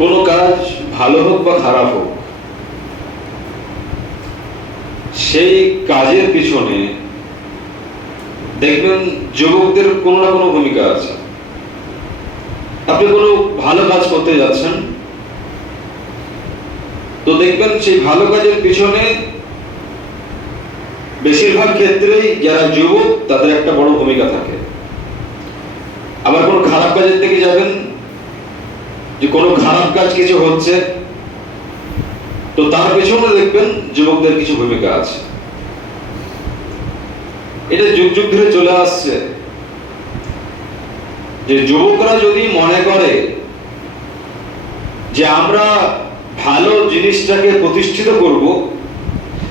কোনো কাজ ভালো হোক বা খারাপ হোক, সেই কাজের পিছনে দেখবেন যুবকদের কোনো না কোনো ভূমিকা আছে। আপনি কোনো ভালো কাজ করতে যাচ্ছেন, তো দেখবেন সেই ভালো কাজের পিছনে বেশিরভাগ ক্ষেত্রেই যারা যুবক তাদের একটা বড় ভূমিকা থাকে। আবার কোনো খারাপ কাজের দিকে যাবেন, যে কোনো খারাপ কাজ কিছু হচ্ছে, তো তার পেছনে দেখবেন যুবকদের কিছু ভূমিকা আছে। এটা যুগ যুগ ধরে চলে আসছে যে যুবকরা যদি মনে করে যে আমরা ভালো জিনিসটাকে প্রতিষ্ঠিত করব,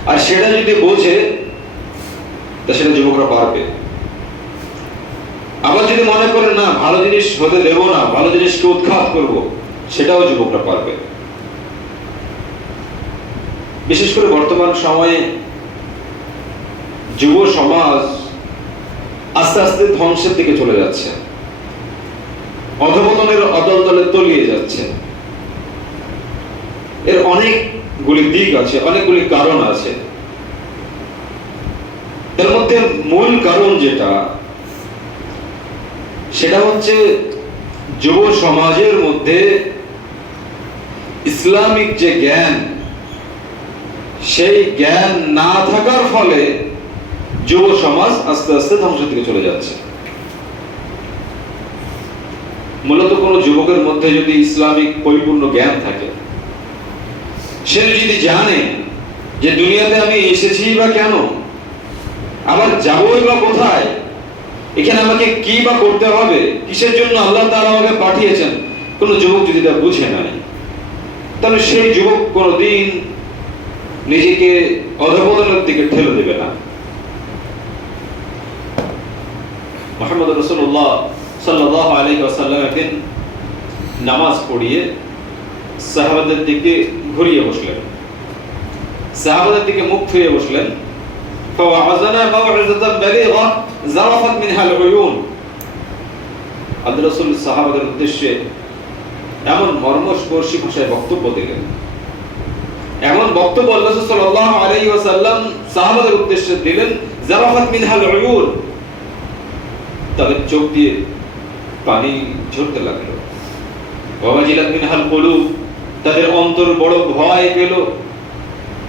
আর সেটা যদি বোঝে, তা সেটা যুবকরা পারবে। আবার যদি মনে করে না ভালো জিনিস হতে দেব না, ভালো জিনিসকে উৎখাত করব, সেটাও যুবকরা পারবে। বিশেষ করে বর্তমান সময়ে যুব সমাজ আস্তে আস্তে ধ্বংসের দিকে চলে যাচ্ছে, অধঃপতনের অতল তলে তলিয়ে যাচ্ছে। এর অনেকগুলি দিক আছে, অনেকগুলি কারণ আছে। এর মধ্যে মূল কারণ যেটা, সেটা হচ্ছে যুব সমাজের মধ্যে ইসলামিক যে জ্ঞান, সেই জ্ঞান না থাকার ফলে যুব সমাজ আস্তে আস্তে ধ্বংসের দিকে চলে যাচ্ছে। মূলত কোন যুবকের মধ্যে যদি ইসলামিক পরিপূর্ণ জ্ঞান থাকে, সে যদি জানে যে দুনিয়াতে আমি এসেছি বা কেন, আবার যাবই বা কোথায়, এখানে আমাকে কি বা করতে হবে, কিসের জন্য আল্লাহ তাআলা আমাকে পাঠিয়েছেন, কোন যুবক যদি তা বুঝে নাই, তাহলে সেই যুবক কোনদিন নিজেকে অধঃপতনের দিকে ঠেলে দেবে না। মুহাম্মদ রাসূলুল্লাহ সাল্লাল্লাহু আলাইহি ওয়াসাল্লাম একদিন নামাজ পড়িয়ে সাহাবাদের দিকে ঘুরিয়ে বসলেন, সাহাবাদের দিকে মুখ ফিরিয়ে বসলেন। ফাওয়াযানা মাও'ইযাতান বালিগা যারাফাত মিনহা আল-উয়ুন। আল্লাহর রাসূল সাহাবাদের উদ্দেশ্যে এমন মর্মস্পর্শী ভাষায় বক্তব্য দিলেন, এমন বক্তব্য আল্লাহ সাল্লাল্লাহু আলাইহি ওয়াসাল্লাম সাহাবাদের উদ্দেশ্যে দিলেন, যারাফাত মিনহা আল-উয়ুন, তাদের চোখ দিয়ে পানি ঝরতে লাগলো। ওয়াজিলাত মিনহাল কুলুব, তাদের অন্তর বড় ভয় পেল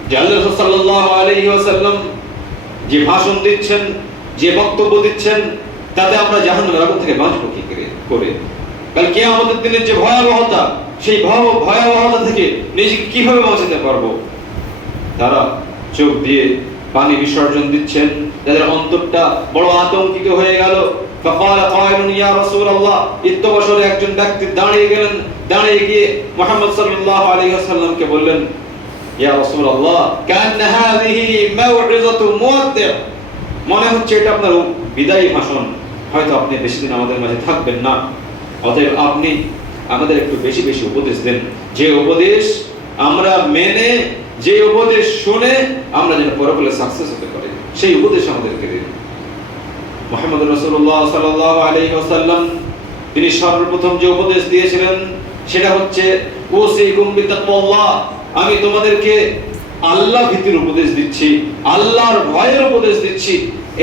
যে আল্লাহ সাল্লাল্লাহু আলাইহি ওয়াসাল্লাম যে ভাষণ দিচ্ছেন, যে বক্তব্য দিচ্ছেন, তাতে আমরা জাহান্নামের আগুন থেকে বাঁচব কি করে, কাল কিয়ামতের দিনের যে ভয়াবহতা, সেই ভয়াবহতা থেকে নিজেকে কিভাবে বাঁচাতে পারবো। তারা চোখ দিয়ে পানি বিসর্জন দিচ্ছেন, তাদের অন্তরটা বড় আতঙ্কিত হয়ে গেল। فقال قائل يا رسول الله, ইত্তবসরে একজন ব্যক্তি দাঁড়িয়ে গেলেন, দাঁড়িয়ে গিয়ে মুহাম্মদ সাল্লাল্লাহু আলাইহি ওয়াসাল্লামকে বললেন, ইয়া রাসূলুল্লাহ কান্না হাযিহি মাউইযাতু মুওয়াদ্দি', মনে হচ্ছে এটা আপনার বিদায়ী ভাষণ, হয়তো আপনি বেশি দিন আমাদের মাঝে থাকবেন না, অতএব আপনি আমাদের একটু বেশি বেশি উপদেশ দেন, যে উপদেশ আমরা মেনে, যে উপদেশ শুনে আমরা যেন পরকালে সাকসেস হতে পারি, সেই উপদেশ আমাদেরকে দিন। মুহাম্মদ রাসূলুল্লাহ সাল্লাল্লাহু আলাইহি ওয়াসাল্লাম তিনি সর্বপ্রথম যে উপদেশ দিয়েছিলেন সেটা হচ্ছে ওয়াসিকুম বিতাকওয়াল্লাহ, আমি তোমাদেরকে আল্লাহ ভীতির উপদেশ দিচ্ছি, আল্লাহর ভয়ের উপদেশ দিচ্ছি।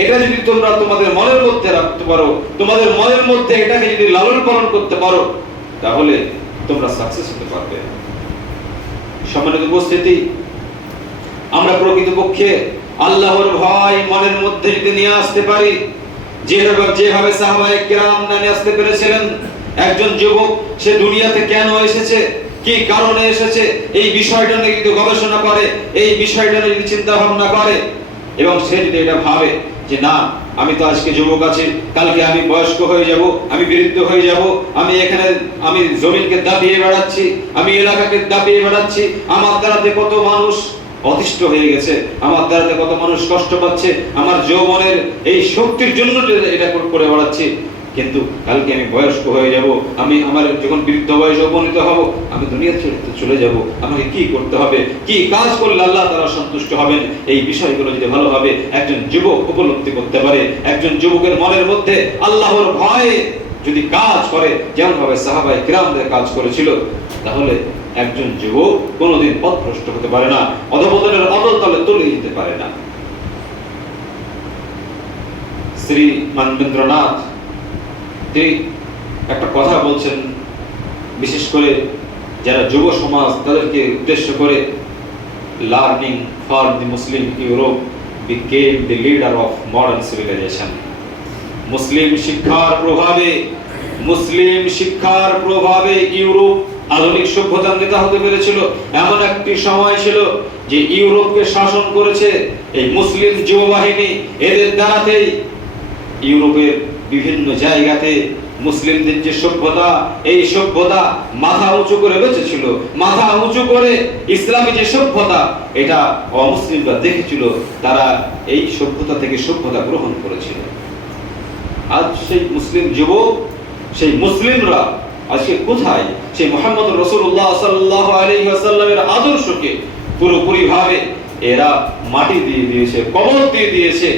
এটা যদি তোমরা তোমাদের মনের মধ্যে রাখতে পারো, তোমাদের মনের মধ্যে এটাকে যদি লালন পালন করতে পারো, তাহলে তোমরা সাকসেস হতে পারবে। সম্মানিত উপস্থিতি, আমরা প্রকৃতপক্ষে আল্লাহর ভয় মনের মধ্যে যদি নিয়ে আসতে পারি, যেভাবে সাহাবায়ে কেরাম নিয়ে আসতে পেরেছিলেন, একজন যুবক সে দুনিয়াতে কেন এসেছে, কি কারণে এসেছে, এই বিষয়টা নিয়ে যদি গবেষণা করে, এই বিষয়টা নিয়ে যদি চিন্তা ভাবনা করে, এবং সে যদি এটা ভাবে যে না আমি তো আজকে যুবক আছি, কালকে আমি বয়স্ক হয়ে যাব, আমি বৃদ্ধ হয়ে যাব, আমি জমিনকে দাবিয়ে বেড়াচ্ছি, আমি এলাকাকে দাবিয়ে বেড়াচ্ছি, আমার দ্বারাতে কত মানুষ অতিষ্ঠ হয়ে গেছে, আমার দ্বারাতে কত মানুষ কষ্ট পাচ্ছে, আমার যৌবনের এই শক্তির জন্য এটা করে বেড়াচ্ছি, কিন্তু কালকে আমি বয়স্ক হয়ে যাব, আমার যখন বৃদ্ধ বয়সে উপনীত হব, আমি দুনিয়া ছেড়ে চলে যাব, আমাকে কি করতে হবে, কি কাজ করলে আল্লাহ তাআলা সন্তুষ্ট হবেন, এই বিষয়গুলো যদি ভালোভাবে একজন যুবক উপলব্ধি করতে পারে, একজন যুবকের মনের মধ্যে আল্লাহর ভয় যদি কাজ করে যেমন ভাবে সাহাবায়ে কিরামদের কাজ করেছিল, তাহলে একজন যুবক কোনোদিন পথভ্রষ্ট হতে পারে না, অধঃপতনের অতল তলে তলিয়ে যেতে পারে না। শ্রী মানবেন্দ্রনাথ তিনি একটা কথা বলছেন, বিশেষ করে যারা যুব সমাজ তাদেরকে উদ্দেশ্য করে, learning for the Muslim Europe became the leader of modern civilisation. Muslim শিক্ষার প্রভাবে ইউরোপ আধুনিক সভ্যতার নেতা হতে পেরেছিল। এমন একটি সময় ছিল যে ইউরোপকে শাসন করেছে এই মুসলিম যুব বাহিনী। এদের দ্বারাতেই ইউরোপের বিভিন্ন জায়গাতে মুসলিমদের যে সভ্যতা, এই সভ্যতা মাথা উঁচু করে বেঁচেছিল। মাথা উঁচু করে ইসলামী যে সভ্যতা, এটা অমুসলিমরা দেখেছিল, তারা এই সভ্যতা থেকে সভ্যতা গ্রহণ করেছিল। আজ সেই মুসলিম যুবক, সেই মুসলিমরা আজকে কোথায়? সেই মুহাম্মদ রাসূলুল্লাহ সাল্লাল্লাহু আলাইহি ওয়াসাল্লামের আদর্শকে পুরোপুরি ভাবে এরা মাটি দিয়ে দিয়েছে, কবর দিয়ে দিয়েছে।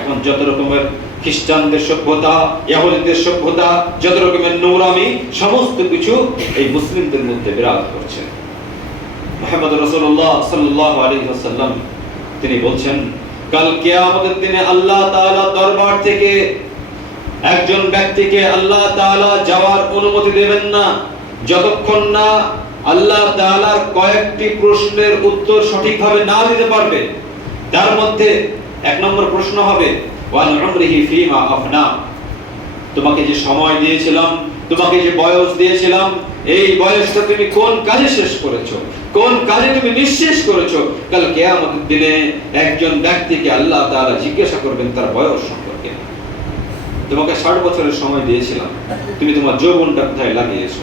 এখন যত রকমের খ্রিস্টানদের সভ্যতা, ইহুদিদের সভ্যতা, যত রকমের নোংরামি, সমস্ত কিছু এই মুসলিমদের মধ্যে বিরাজ করছে। মুহাম্মদ রাসূলুল্লাহ সাল্লাল্লাহু আলাইহি ওয়াসাল্লাম তিনি বলছেন, কাল কিয়ামতের দিনে আল্লাহ তাআলা দরবার থেকে একজন ব্যক্তিকে আল্লাহ তাআলা যাওয়ার অনুমতি দেবেন না যতক্ষণ না আল্লাহ তাআলার কয়েকটি প্রশ্নের উত্তর সঠিকভাবে না দিতে পারবে। তার মধ্যে এক নম্বর প্রশ্ন হবে, ওয়ান উমরিহি ফীমা আফনা, তোমাকে যে সময় দিয়েছিলাম, তোমাকে যে বয়স দিয়েছিলাম, এই বয়সটা তুমি কোন কাজে শেষ করেছো, কোন কাজে তুমি নিঃশেষ করেছো। কাল কিয়ামতের দিনে একজন ব্যক্তিকে আল্লাহ তাআলা জিজ্ঞাসা করবেন তার বয়স সম্পর্কে। তোমাকে 60 বছরের সময় দিয়েছিলাম, তুমি তোমার যৌবনটা কোথায় লাগিয়েছো,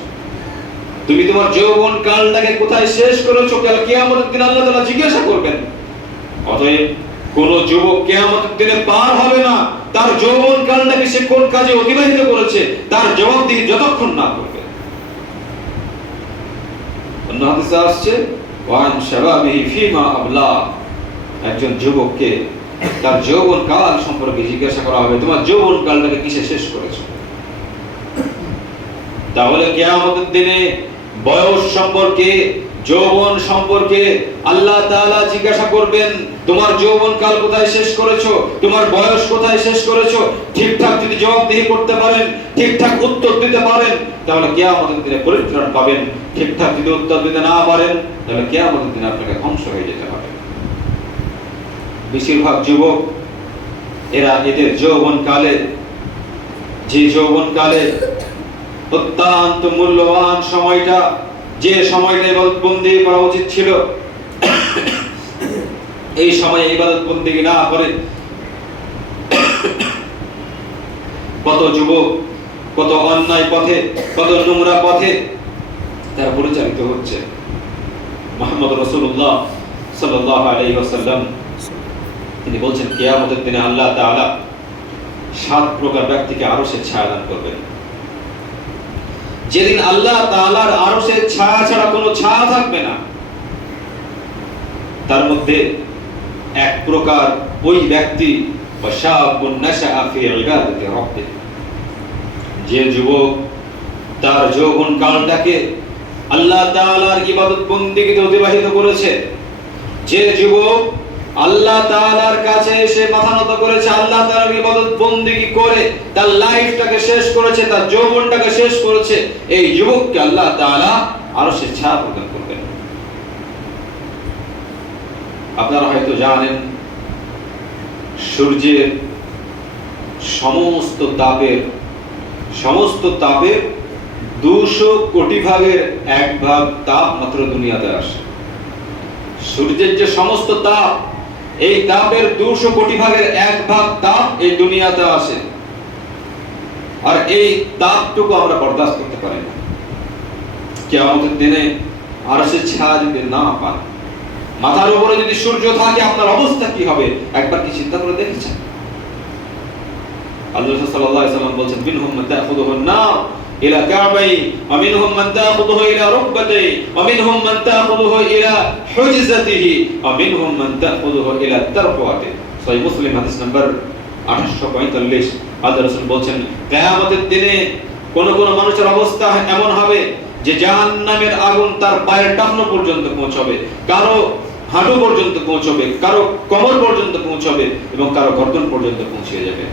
তুমি তোমার যৌবন কালটাকে কোথায় শেষ করেছো, কাল কিয়ামতের দিনে আল্লাহ তাআলা জিজ্ঞাসা করবেন। অতএব কোন যুবক কিয়ামতের দিনে পার হবে না তার যৌবন কালটাকে সে কোন কাজে অতিবাহিত করেছে তার জবাবদিহি যতক্ষণ না করবে। অন্য হাদিসে আসছে, ওয়ান শাবাবিহি ফীমা আবলা, একজন যুবককে তার যৌবন কাল সম্পর্কে জিজ্ঞাসা করা হবে, তোমার যৌবন কালটাকে কিসে শেষ করেছো। তাহলে কিয়ামতের দিনে বয়স সম্পর্কে, যৌবন সম্পর্কে আল্লাহ তাআলা জিজ্ঞাসা করবেন, তোমার যৌবন কাল কোথায় শেষ করেছো, তোমার বয়স কোথায় শেষ করেছো। ঠিকঠাক যদি জবাবদিহি করতে পারেন, ঠিকঠাক উত্তর দিতে পারেন, তাহলে কিয়ামতের দিনে পরিত্রাণ পাবেন। ঠিকঠাক যদি উত্তর দিতে না পারেন, তাহলে কিয়ামতের দিনে আপনাকে ধ্বংস হয়ে যেতে হবে। বেশিরভাগ যুবক এরা এদের যৌবন কালে, যে যৌবন কালে অত্যন্ত মূল্যবান সময়টা, যে সময়টা ইবাদতবন্দি করা উচিত ছিল, এই সময়ে ইবাদতবন্দি না করে কত যুবক কত অন্যায় পথে, কত নোংরা পথে তারা পরিচালিত হচ্ছে। মুহাম্মদ রাসূলুল্লাহ সাল্লাল্লাহু আলাইহি ওয়াসাল্লাম তিনি বলছেন, কিয়ামতের দিনে আল্লাহ তাআলা 7 প্রকার ব্যক্তিকে আরশের ছায়া দান করবেন। যেদিন আল্লাহ তাআলার আরশের ছায়া ছাড়া কোনো ছায়া থাকবে না, তার মধ্যে এক প্রকার ওই ব্যক্তি, ওয়াশাবুন নাশআ ফি ইবাদাতি রাব্বিহ, যে যুবক তার যৌবন কালটাকে আল্লাহ তাআলার ইবাদত বন্দেগীতে অতিবাহিত করেছে, যে যুবক আল্লাহ তাআলার কাছে এসে মাথা নত করেছে, আল্লাহ তাআলার ইবাদত বন্দেগী করে তার লাইফটাকে শেষ করেছে, তার যৌবনটাকে শেষ করেছে, এই যুবককে আল্লাহ তাআলা আরশের ছায়া প্রদান করবেন। আপনারা হয়তো জানেন, সূর্যের সমস্ত তাপের 200 কোটি ভাগের 1 ভাগ তাপ মাত্র দুনিয়াতে আসে। সূর্যের যে সমস্ত তাপ, এই তাপের 200 কোটি ভাগের 1 ভাগ তাপ এই দুনিয়াতে আসে। আর এই তাপটুকু আমরা বরদাস্ত করতে পারি না। কিয়ামতের দিনে আরশের ছায়া যদি না পান, মাথার উপরে যদি সূর্য থাকে, আপনার অবস্থা কি হবে একবার কি চিন্তা করে দেখেছেন? আল্লাহ সাল্লাল্লাহু আলাইহি ওয়াসাল্লাম বলেন, মিনহুম মান তাখুযুহু আন-নার ইলা কা'বাই ওয়া মিনহুম মান তাখুযুহু ইলা রুকবাতাই ওয়া মিনহুম মান তাখুযুহু ইলা হুজজাতিহি ওয়া মিনহুম মান তাখুযুহু ইলা তারফাতি। সহিহ মুসলিম হাদিস নাম্বার 845। আল্লাহ রাসূল বলেন, কিয়ামতের দিনে কোন কোন মানুষের অবস্থা এমন হবে যে জাহান্নামের আগুন তার পায়ের টাকনো পর্যন্ত পৌঁছবে, কারো হাঁটু পর্যন্ত পৌঁছবে, কারো কোমর পর্যন্ত পৌঁছবে এবং কারো গর্দন পর্যন্ত পৌঁছে যাবে।